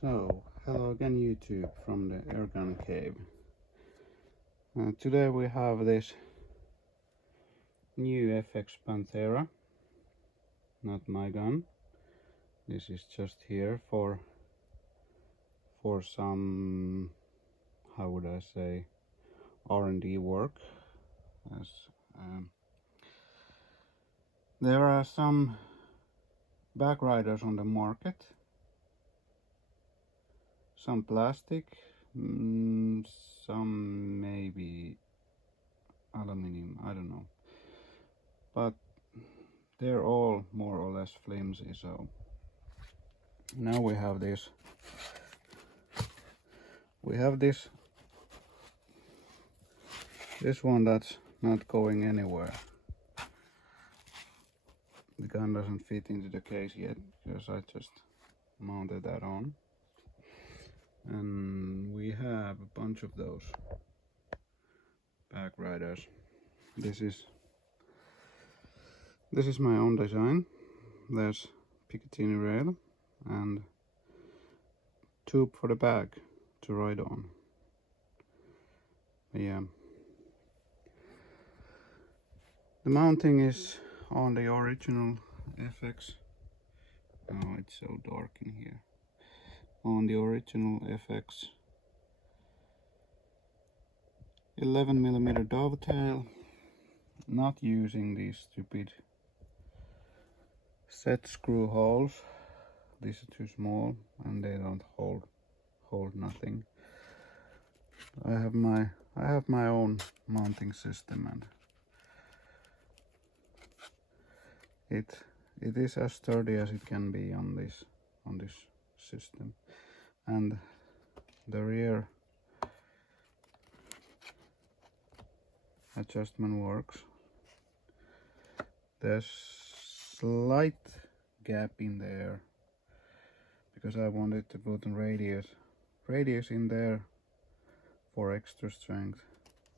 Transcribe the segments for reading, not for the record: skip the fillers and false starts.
So, hello again YouTube from the Airgun Cave. Today we have this new FX Panthera, not my gun. This is just here for some, how would I say, R&D work. As there are some back riders on the market. Some plastic, some maybe aluminum, I don't know, but they're all more or less flimsy. So now we have this one that's not going anywhere. The gun doesn't fit into the case yet because I just mounted that on. And we have a bunch of those back riders. This is my own design. There's Picatinny rail and tube for the back to ride on. But yeah, the mounting is on the original FX. Oh, it's so dark in here. On the original FX 11mm dovetail, not using these stupid set screw holes. These are too small and they don't hold nothing. I have my own mounting system, and it is as sturdy as it can be on this system. And the rear adjustment works. There's slight gap in there because I wanted to put a radius in there for extra strength.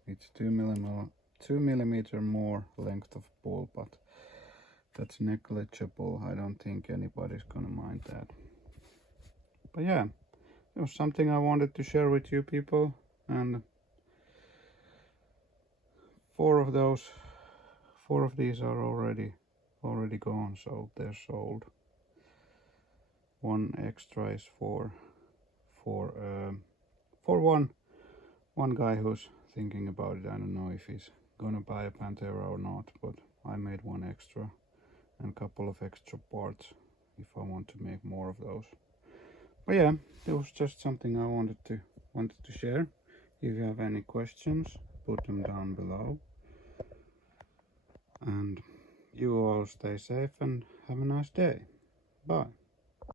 It's 2mm more length of ball, but that's negligible. I don't think anybody's gonna mind that. But yeah, it was something I wanted to share with you people, and four of these are already gone, so they're sold. One extra is for one guy who's thinking about it. I don't know if he's gonna buy a Panthera or not, but I made one extra and a couple of extra parts if I want to make more of those. But yeah, it was just something I wanted to share. If you have any questions, put them down below. And you all stay safe and have a nice day. Bye.